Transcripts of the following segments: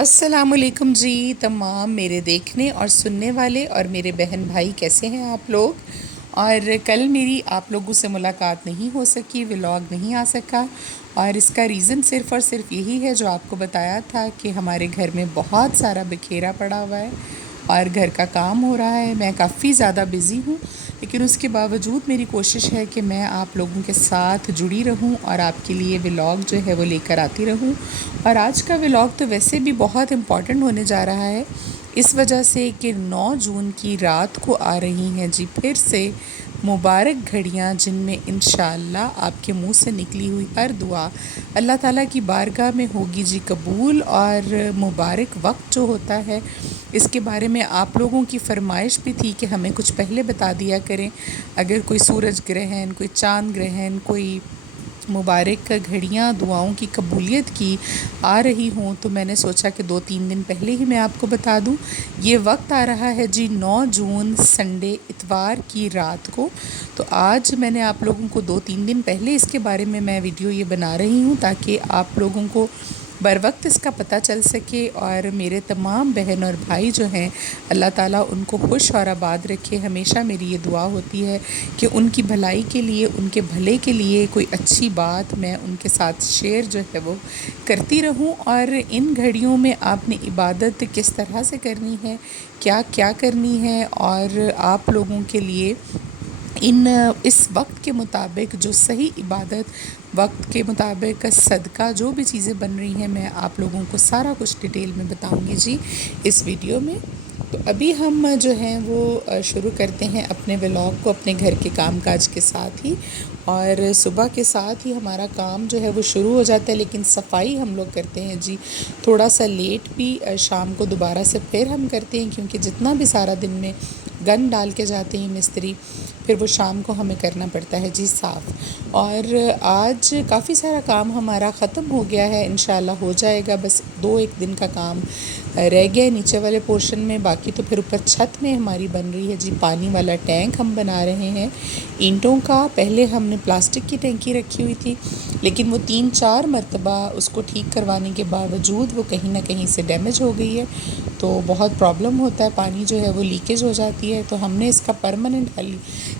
السلام علیکم جی تمام میرے دیکھنے اور سننے والے اور میرے بہن بھائی، کیسے ہیں آپ لوگ؟ اور کل میری آپ لوگوں سے ملاقات نہیں ہو سکی، ولاگ نہیں آ سکا، اور اس کا ریزن صرف اور صرف یہی ہے جو آپ کو بتایا تھا کہ ہمارے گھر میں بہت سارا بکھیرا پڑا ہوا ہے اور گھر کا کام ہو رہا ہے۔ میں کافی زیادہ بزی ہوں، لیکن اس کے باوجود میری کوشش ہے کہ میں آپ لوگوں کے ساتھ جڑی رہوں اور آپ کے لیے ولاگ جو ہے وہ لے کر آتی رہوں۔ اور آج کا ولاگ تو ویسے بھی بہت امپورٹنٹ ہونے جا رہا ہے، اس وجہ سے کہ 9 جون کی رات کو آ رہی ہیں جی پھر سے مبارک گھڑیاں، جن میں انشاءاللہ آپ کے منہ سے نکلی ہوئی ہر دعا اللہ تعالیٰ کی بارگاہ میں ہوگی جی قبول۔ اور مبارک وقت جو ہوتا ہے، اس کے بارے میں آپ لوگوں کی فرمائش بھی تھی کہ ہمیں کچھ پہلے بتا دیا کریں۔ اگر کوئی سورج گرہن، کوئی چاند گرہن، کوئی مبارک گھڑیاں دعاؤں کی قبولیت کی آ رہی ہوں، تو میں نے سوچا کہ 2-3 دن پہلے ہی میں آپ کو بتا دوں۔ یہ وقت آ رہا ہے جی 9 جون سنڈے اتوار کی رات کو، تو آج میں نے آپ لوگوں کو 2-3 دن پہلے اس کے بارے میں ویڈیو یہ بنا رہی ہوں تاکہ آپ لوگوں کو بر وقت اس کا پتہ چل سکے، اور میرے تمام بہن اور بھائی جو ہیں اللہ تعالیٰ ان کو خوش اور آباد رکھے۔ ہمیشہ میری یہ دعا ہوتی ہے کہ ان کی بھلائی کے لیے، ان کے بھلے کے لیے کوئی اچھی بات میں ان کے ساتھ شیئر جو ہے وہ کرتی رہوں۔ اور ان گھڑیوں میں آپ نے عبادت کس طرح سے کرنی ہے، کیا کیا کرنی ہے، اور آپ لوگوں کے لیے اس وقت کے مطابق جو صحیح عبادت، وقت کے مطابق صدقہ، جو بھی چیزیں بن رہی ہیں، میں آپ لوگوں کو سارا کچھ ڈیٹیل میں بتاؤں گی جی اس ویڈیو میں۔ تو ابھی ہم جو ہیں وہ شروع کرتے ہیں اپنے ولاگ کو اپنے گھر کے کام کاج کے ساتھ ہی، اور صبح کے ساتھ ہی ہمارا کام جو ہے وہ شروع ہو جاتا ہے، لیکن صفائی ہم لوگ کرتے ہیں جی تھوڑا سا لیٹ بھی، شام کو دوبارہ سے پھر ہم کرتے ہیں، کیونکہ جتنا بھی سارا دن میں گن ڈال کے جاتے ہیں مستری، پھر وہ شام کو ہمیں کرنا پڑتا ہے جی صاف۔ اور آج کافی سارا کام ہمارا ختم ہو گیا ہے، انشاءاللہ ہو جائے گا، بس 2-1 دن کا کام رہ گیا ہے نیچے والے پورشن میں، باقی تو پھر اوپر چھت میں ہماری بن رہی ہے جی پانی والا ٹینک ہم بنا رہے ہیں اینٹوں کا۔ پہلے ہم نے پلاسٹک کی ٹینکی رکھی ہوئی تھی، لیکن وہ 3-4 مرتبہ اس کو ٹھیک کروانے کے باوجود وہ کہیں نہ کہیں سے ڈیمیج ہو گئی ہے، تو بہت پرابلم ہوتا ہے، پانی جو ہے وہ لیکیج ہو جاتی ہے۔ تو ہم نے اس کا پرماننٹ حل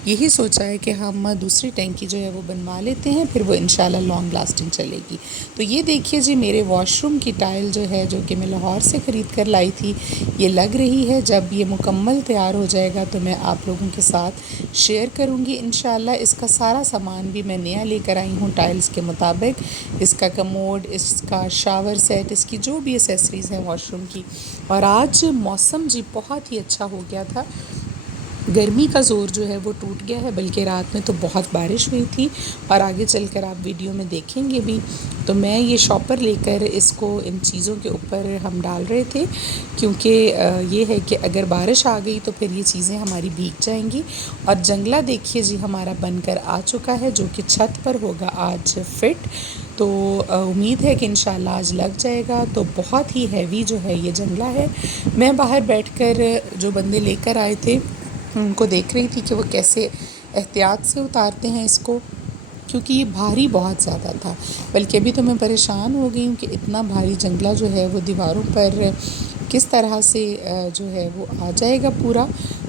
یہی سوچا ہے کہ ہم دوسری ٹینکی جو ہے وہ بنوا لیتے ہیں، پھر وہ انشاءاللہ لانگ لاسٹنگ چلے گی۔ تو یہ دیکھیے جی میرے واش روم کی ٹائل جو ہے، جو کہ میں لاہور سے خرید کر لائی تھی، یہ لگ رہی ہے۔ جب یہ مکمل تیار ہو جائے گا تو میں آپ لوگوں کے ساتھ شیئر کروں گی انشاءاللہ۔ اس کا سارا سامان بھی میں نیا لے کر آئی ہوں ٹائلز کے مطابق، اس کا کموڈ، اس کا شاور سیٹ، اس کی جو بھی ایسیسریز ہیں واش روم کی۔ اور آج موسم جی بہت ہی اچھا ہو گیا تھا، گرمی کا زور جو ہے وہ ٹوٹ گیا ہے، بلکہ رات میں تو بہت بارش ہوئی تھی، اور آگے چل کر آپ ویڈیو میں دیکھیں گے بھی۔ تو میں یہ شاپر لے کر اس کو ان چیزوں کے اوپر ہم ڈال رہے تھے، کیونکہ یہ ہے کہ اگر بارش آ گئی تو پھر یہ چیزیں ہماری بھیگ جائیں گی۔ اور جنگلہ دیکھیے جی ہمارا بن کر آ چکا ہے، جو کہ چھت پر ہوگا آج فٹ، تو امید ہے کہ انشاءاللہ آج لگ جائے گا۔ تو بہت ہی ہیوی جو ہے یہ جنگلہ ہے۔ میں باہر بیٹھ کر جو بندے لے کر آئے تھے ان کو دیکھ رہی تھی کہ وہ کیسے احتیاط سے اتارتے ہیں اس کو، کیونکہ یہ بھاری بہت زیادہ تھا، بلکہ ابھی تو میں پریشان ہو گئی ہوں کہ اتنا بھاری جنگلہ جو ہے وہ دیواروں پر کس طرح سے جو ہے وہ آ جائے گا پورا،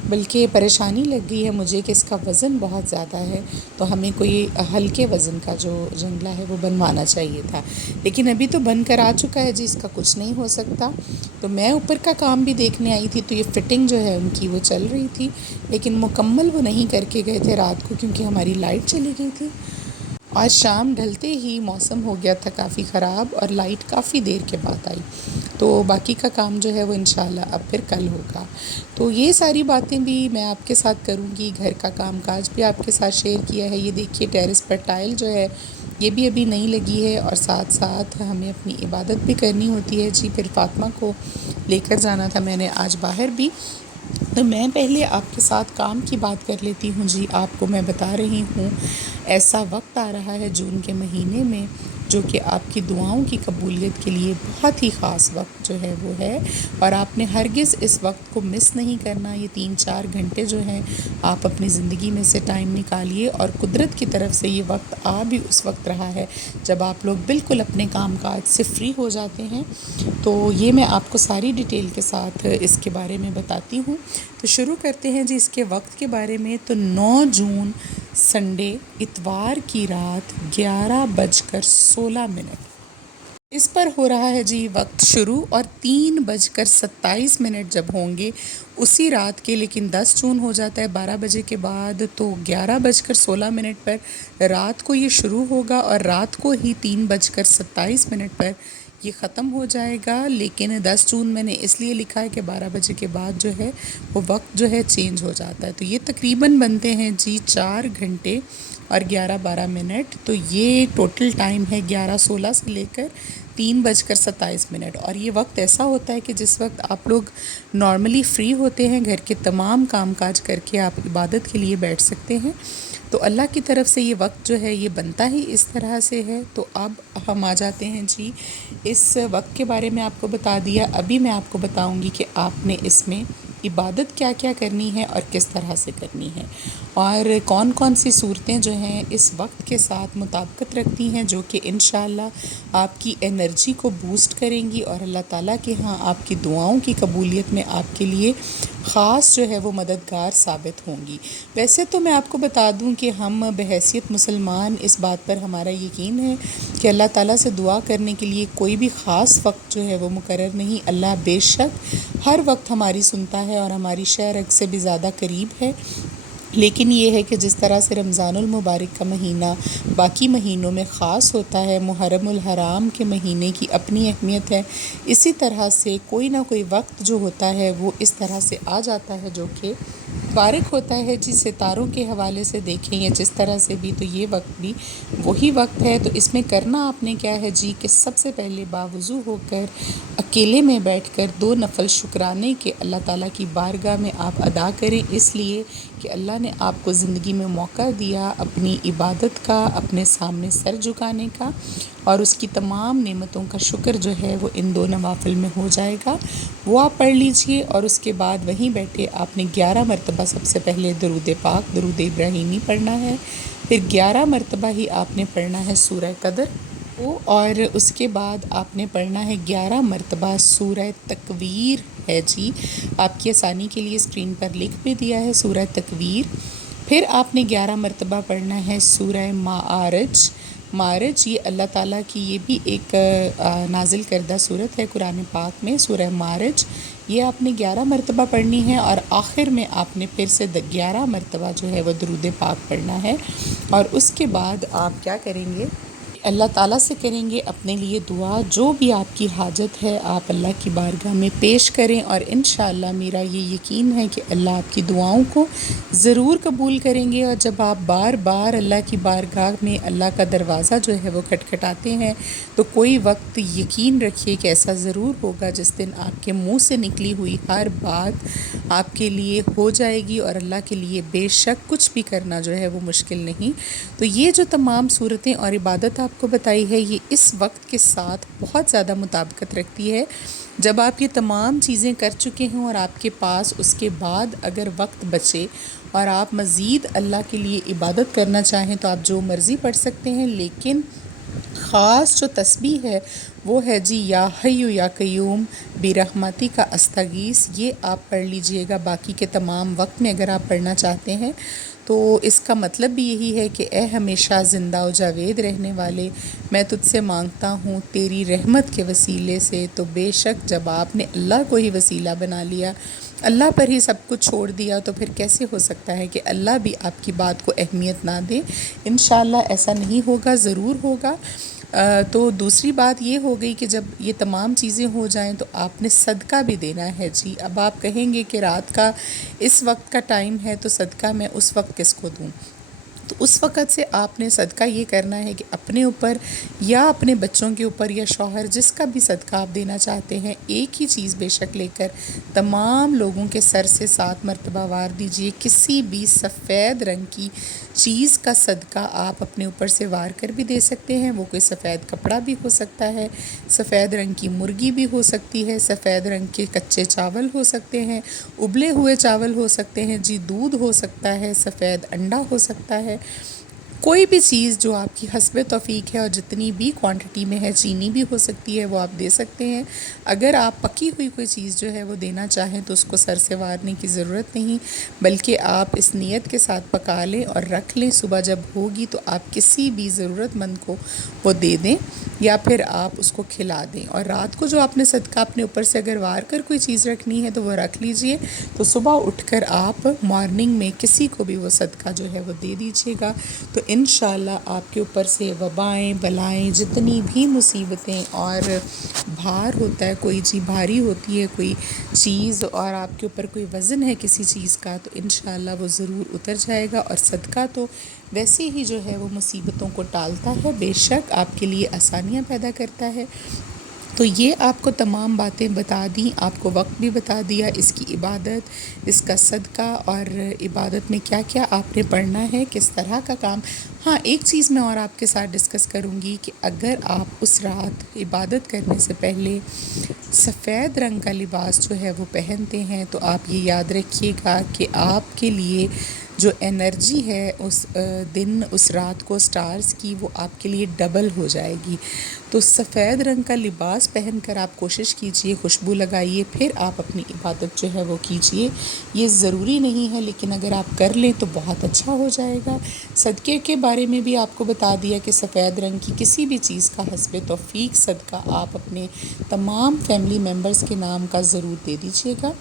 بلکہ پریشانی لگ گئی ہے مجھے کہ اس کا وزن بہت زیادہ ہے، تو ہمیں کوئی ہلکے وزن کا جو جنگلہ ہے وہ بنوانا چاہیے تھا، لیکن ابھی تو بن کر آ چکا ہے جی، اس کا کچھ نہیں ہو سکتا۔ تو میں اوپر کا کام بھی دیکھنے آئی تھی، تو یہ فٹنگ جو ہے ان کی وہ چل رہی تھی، لیکن مکمل وہ نہیں کر کے گئے تھے رات کو، کیونکہ ہماری لائٹ چلی گئی تھی۔ آج شام ڈھلتے ہی موسم ہو گیا تھا کافی خراب، اور لائٹ کافی دیر کے بعد آئی، تو باقی کا کام جو ہے وہ انشاءاللہ اب پھر کل ہوگا۔ تو یہ ساری باتیں بھی میں آپ کے ساتھ کروں گی، گھر کا کام کاج بھی آپ کے ساتھ شیئر کیا ہے۔ یہ دیکھیے ٹیرس پر ٹائل جو ہے یہ بھی ابھی نہیں لگی ہے، اور ساتھ ساتھ ہمیں اپنی عبادت بھی کرنی ہوتی ہے جی۔ پھر فاطمہ کو لے کر جانا تھا میں نے آج باہر بھی، تو میں پہلے آپ کے ساتھ کام کی بات کر لیتی ہوں جی. آپ کو میں بتا رہی ہوں، ایسا وقت آ رہا ہے جون کے مہینے میں جو کہ آپ کی دعاؤں کی قبولیت کے لیے بہت ہی خاص وقت جو ہے وہ ہے، اور آپ نے ہرگز اس وقت کو مس نہیں کرنا. یہ 3-4 گھنٹے جو ہیں آپ اپنی زندگی میں سے ٹائم نکالیے، اور قدرت کی طرف سے یہ وقت آ بھی اس وقت رہا ہے جب آپ لوگ بالکل اپنے کام کاج سے فری ہو جاتے ہیں. تو یہ میں آپ کو ساری ڈیٹیل کے ساتھ اس کے بارے میں بتاتی ہوں. تو شروع کرتے ہیں جی اس کے وقت کے بارے میں. تو 9 جون سنڈے اتوار کی رات 11:16 اس پر ہو رہا ہے جی وقت شروع، اور 3:27 جب ہوں گے اسی رات کے، لیکن 10 جون ہو جاتا ہے 12 بجے کے بعد، تو 11:16 پر رات کو یہ شروع ہوگا، اور رات کو ہی 3:27 پر یہ ختم ہو جائے گا. لیکن 10 جون میں نے اس لیے لکھا ہے کہ 12 بجے کے بعد جو ہے وہ وقت جو ہے چینج ہو جاتا ہے. تو یہ تقریباً بنتے ہیں جی 4 گھنٹے اور 11-12. تو یہ ٹوٹل ٹائم ہے 11:16 سے لے کر 3:27. اور یہ وقت ایسا ہوتا ہے کہ جس وقت آپ لوگ نارملی فری ہوتے ہیں، گھر کے تمام کام کاج کر کے آپ عبادت کے لیے بیٹھ سکتے ہیں. تو اللہ کی طرف سے یہ وقت جو ہے یہ بنتا ہی اس طرح سے ہے. تو اب ہم آ جاتے ہیں جی اس وقت کے بارے میں. آپ کو بتا دیا، ابھی میں آپ کو بتاؤں گی کہ آپ نے اس میں عبادت کیا کیا کرنی ہے اور کس طرح سے کرنی ہے، اور کون کون سی صورتیں جو ہیں اس وقت کے ساتھ مطابقت رکھتی ہیں، جو کہ انشاءاللہ آپ کی انرجی کو بوسٹ کریں گی، اور اللہ تعالیٰ کے ہاں آپ کی دعاؤں کی قبولیت میں آپ کے لیے خاص جو ہے وہ مددگار ثابت ہوں گی. ویسے تو میں آپ کو بتا دوں کہ ہم بحیثیت مسلمان اس بات پر ہمارا یقین ہے کہ اللہ تعالیٰ سے دعا کرنے کے لیے کوئی بھی خاص وقت جو ہے وہ مقرر نہیں. اللہ بے شک ہر وقت ہماری سنتا ہے اور ہماری شرع سے بھی زیادہ قریب ہے. لیکن یہ ہے کہ جس طرح سے رمضان المبارک کا مہینہ باقی مہینوں میں خاص ہوتا ہے، محرم الحرام کے مہینے کی اپنی اہمیت ہے، اسی طرح سے کوئی نہ کوئی وقت جو ہوتا ہے وہ اس طرح سے آ جاتا ہے جو کہ بارک ہوتا ہے جی. ستاروں کے حوالے سے دیکھیں یا جس طرح سے بھی، تو یہ وقت بھی وہی وقت ہے. تو اس میں کرنا آپ نے کیا ہے جی کہ سب سے پہلے باوضو ہو کر اکیلے میں بیٹھ کر 2 نفل شکرانے کے اللہ تعالیٰ کی بارگاہ میں آپ ادا کریں، اس لیے کہ اللہ نے آپ کو زندگی میں موقع دیا اپنی عبادت کا، اپنے سامنے سر جھکانے کا، اور اس کی تمام نعمتوں کا شکر جو ہے وہ ان 2 نوافل میں ہو جائے گا. وہ آپ پڑھ لیجئے، اور اس کے بعد وہیں بیٹھے آپ نے 11 مرتبہ سب سے پہلے درود پاک، درود ابراہیمی پڑھنا ہے. پھر 11 مرتبہ ہی آپ نے پڑھنا ہے سورہ قدر کو، اور اس کے بعد آپ نے پڑھنا ہے 11 مرتبہ سورہ تکویر ہے جی. آپ کی آسانی کے لیے اسکرین پر لکھ بھی دیا ہے سورہ تکویر. پھر آپ نے 11 مرتبہ پڑھنا ہے سورہ معارج. معارج یہ اللہ تعالیٰ کی یہ بھی ایک نازل کردہ صورت ہے قرآن پاک میں، سورہ معارج. یہ آپ نے 11 مرتبہ پڑھنی ہے، اور آخر میں آپ نے پھر سے 11 مرتبہ جو ہے وہ درود پاک پڑھنا ہے. اور اس کے بعد آپ کیا کریں گے، اللہ تعالیٰ سے کریں گے اپنے لیے دعا. جو بھی آپ کی حاجت ہے آپ اللہ کی بارگاہ میں پیش کریں، اور انشاءاللہ میرا یہ یقین ہے کہ اللہ آپ کی دعاؤں کو ضرور قبول کریں گے. اور جب آپ بار بار اللہ کی بارگاہ میں اللہ کا دروازہ جو ہے وہ کھٹکھٹاتے ہیں، تو کوئی وقت یقین رکھیے کہ ایسا ضرور ہوگا جس دن آپ کے منہ سے نکلی ہوئی ہر بات آپ کے لیے ہو جائے گی، اور اللہ کے لیے بے شک کچھ بھی کرنا جو ہے وہ مشکل نہیں. تو یہ جو تمام صورتیں اور عبادت آپ کو بتائی ہے، یہ اس وقت کے ساتھ بہت زیادہ مطابقت رکھتی ہے. جب آپ یہ تمام چیزیں کر چکے ہوں اور آپ کے پاس اس کے بعد اگر وقت بچے اور آپ مزید اللہ کے لیے عبادت کرنا چاہیں تو آپ جو مرضی پڑھ سکتے ہیں، لیکن خاص جو تسبیح ہے وہ ہے جی یا حیو یا قیوم برحمتی کا استغیث. یہ آپ پڑھ لیجئے گا. باقی کے تمام وقت میں اگر آپ پڑھنا چاہتے ہیں تو اس کا مطلب بھی یہی ہے کہ اے ہمیشہ زندہ و جاوید رہنے والے، میں تجھ سے مانگتا ہوں تیری رحمت کے وسیلے سے. تو بے شک جب آپ نے اللہ کو ہی وسیلہ بنا لیا، اللہ پر ہی سب کچھ چھوڑ دیا، تو پھر کیسے ہو سکتا ہے کہ اللہ بھی آپ کی بات کو اہمیت نہ دے. انشاءاللہ ایسا نہیں ہوگا، ضرور ہوگا. تو دوسری بات یہ ہو گئی کہ جب یہ تمام چیزیں ہو جائیں تو آپ نے صدقہ بھی دینا ہے جی. اب آپ کہیں گے کہ رات کا اس وقت کا ٹائم ہے تو صدقہ میں اس وقت کس کو دوں؟ تو اس وقت سے آپ نے صدقہ یہ کرنا ہے کہ اپنے اوپر یا اپنے بچوں کے اوپر یا شوہر جس کا بھی صدقہ آپ دینا چاہتے ہیں، ایک ہی چیز بے شک لے کر تمام لوگوں کے سر سے 7 مرتبہ وار دیجئے۔ کسی بھی سفید رنگ کی چیز کا صدقہ آپ اپنے اوپر سے وار کر بھی دے سکتے ہیں، وہ کوئی سفید کپڑا بھی ہو سکتا ہے، سفید رنگ کی مرغی بھی ہو سکتی ہے، سفید رنگ کے کچے چاول ہو سکتے ہیں، ابلے ہوئے چاول ہو سکتے ہیں، جی دودھ ہو سکتا ہے، سفید انڈا ہو سکتا ہے، کوئی بھی چیز جو آپ کی حسب توفیق ہے اور جتنی بھی کوانٹٹی میں ہے، چینی بھی ہو سکتی ہے، وہ آپ دے سکتے ہیں۔ اگر آپ پکی ہوئی کوئی چیز جو ہے وہ دینا چاہیں تو اس کو سر سے وارنے کی ضرورت نہیں، بلکہ آپ اس نیت کے ساتھ پکا لیں اور رکھ لیں، صبح جب ہوگی تو آپ کسی بھی ضرورت مند کو وہ دے دیں یا پھر آپ اس کو کھلا دیں۔ اور رات کو جو آپ نے صدقہ اپنے اوپر سے اگر وار کر کوئی چیز رکھنی ہے تو وہ رکھ لیجئے، تو صبح اٹھ کر آپ مارننگ میں کسی کو بھی وہ صدقہ جو ہے وہ دے دیجیے گا، تو انشاءاللہ آپ کے اوپر سے وبائیں، بلائیں، جتنی بھی مصیبتیں اور بھار ہوتا ہے، کوئی چیز بھاری ہوتی ہے کوئی چیز اور آپ کے اوپر کوئی وزن ہے کسی چیز کا، تو انشاءاللہ وہ ضرور اتر جائے گا۔ اور صدقہ تو ویسے ہی جو ہے وہ مصیبتوں کو ٹالتا ہے، بے شک آپ کے لیے آسانیاں پیدا کرتا ہے۔ تو یہ آپ کو تمام باتیں بتا دیں، آپ کو وقت بھی بتا دیا، اس کی عبادت، اس کا صدقہ اور عبادت میں کیا کیا آپ نے پڑھنا ہے، کس طرح کا کام۔ ہاں ایک چیز میں اور آپ کے ساتھ ڈسکس کروں گی کہ اگر آپ اس رات عبادت کرنے سے پہلے سفید رنگ کا لباس جو ہے وہ پہنتے ہیں تو آپ یہ یاد رکھیے گا کہ آپ کے لیے جو انرجی ہے اس دن اس رات کو سٹارز کی، وہ آپ کے لیے ڈبل ہو جائے گی۔ تو سفید رنگ کا لباس پہن کر آپ کوشش کیجئے، خوشبو لگائیے، پھر آپ اپنی عبادت جو ہے وہ کیجئے۔ یہ ضروری نہیں ہے لیکن اگر آپ کر لیں تو بہت اچھا ہو جائے گا۔ صدقے کے بارے میں بھی آپ کو بتا دیا کہ سفید رنگ کی کسی بھی چیز کا حسب توفیق صدقہ آپ اپنے تمام فیملی ممبرز کے نام کا ضرور دے دیجیے گا،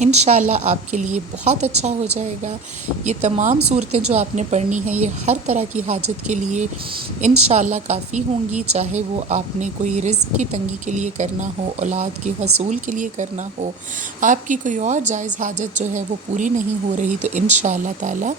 انشاءاللہ آپ کے لیے بہت اچھا ہو جائے گا۔ یہ تمام صورتیں جو آپ نے پڑھنی ہیں یہ ہر طرح کی حاجت کے لیے انشاءاللہ کافی ہوں گی، چاہے وہ آپ نے کوئی رزق کی تنگی کے لیے کرنا ہو، اولاد کے حصول کے لیے کرنا ہو، آپ کی کوئی اور جائز حاجت جو ہے وہ پوری نہیں ہو رہی، تو انشاءاللہ تعالی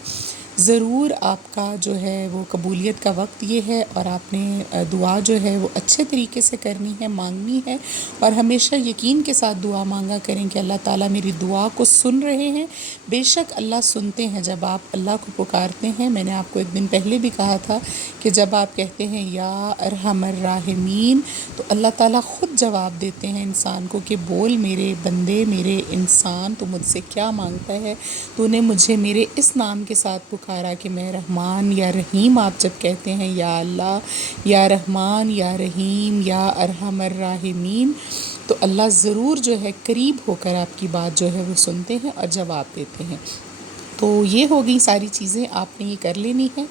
ضرور آپ کا جو ہے وہ قبولیت کا وقت یہ ہے، اور آپ نے دعا جو ہے وہ اچھے طریقے سے کرنی ہے، مانگنی ہے، اور ہمیشہ یقین کے ساتھ دعا مانگا کریں کہ اللہ تعالیٰ میری دعا کو سن رہے ہیں۔ بے شک اللہ سنتے ہیں جب آپ اللہ کو پکارتے ہیں۔ میں نے آپ کو ایک دن پہلے بھی کہا تھا کہ جب آپ کہتے ہیں یا ارحم الراحمین تو اللہ تعالیٰ خود جواب دیتے ہیں انسان کو کہ بول میرے بندے، میرے انسان، تو مجھ سے کیا مانگتا ہے، تو نے مجھے میرے اس نام کے ساتھ پکارا کہ میں رحمان یا رحیم، آپ جب کہتے ہیں یا اللہ یا رحمان یا رحیم یا ارحم الراحمین تو اللہ ضرور جو ہے قریب ہو کر آپ کی بات جو ہے وہ سنتے ہیں اور جواب دیتے ہیں۔ تو یہ ہو گئی ساری چیزیں، آپ نے یہ کر لینی ہے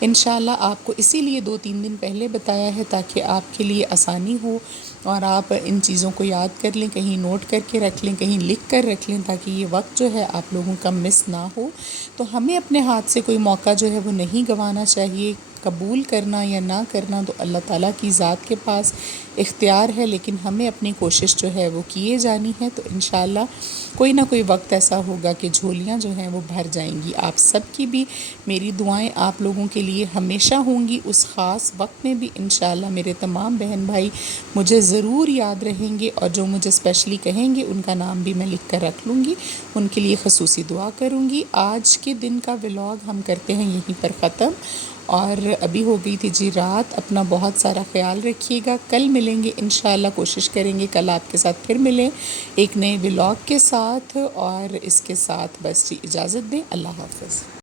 انشاءاللہ۔ آپ کو اسی لیے 2-3 دن پہلے بتایا ہے تاکہ آپ کے لیے آسانی ہو اور آپ ان چیزوں کو یاد کر لیں، کہیں نوٹ کر کے رکھ لیں، کہیں لکھ کر رکھ لیں، تاکہ یہ وقت جو ہے آپ لوگوں کا مس نہ ہو۔ تو ہمیں اپنے ہاتھ سے کوئی موقع جو ہے وہ نہیں گنوانا چاہیے، قبول کرنا یا نہ کرنا تو اللہ تعالیٰ کی ذات کے پاس اختیار ہے، لیکن ہمیں اپنی کوشش جو ہے وہ کیے جانی ہے، تو انشاءاللہ کوئی نہ کوئی وقت ایسا ہوگا کہ جھولیاں جو ہیں وہ بھر جائیں گی۔ آپ سب کی بھی میری دعائیں آپ لوگوں کے لیے ہمیشہ ہوں گی، اس خاص وقت میں بھی انشاءاللہ میرے تمام بہن بھائی مجھے ضرور یاد رہیں گے، اور جو مجھے اسپیشلی کہیں گے ان کا نام بھی میں لکھ کر رکھ لوں گی، ان کے لیے خصوصی دعا کروں گی۔ آج کے دن کا ولاگ ہم کرتے ہیں یہیں پر ختم، اور ابھی ہو گئی تھی جی رات۔ اپنا بہت سارا خیال رکھیے گا، کل ملیں گے انشاءاللہ، کوشش کریں گے کل آپ کے ساتھ پھر ملیں ایک نئے ولاگ کے ساتھ، اور اس کے ساتھ بس جی اجازت دیں، اللہ حافظ۔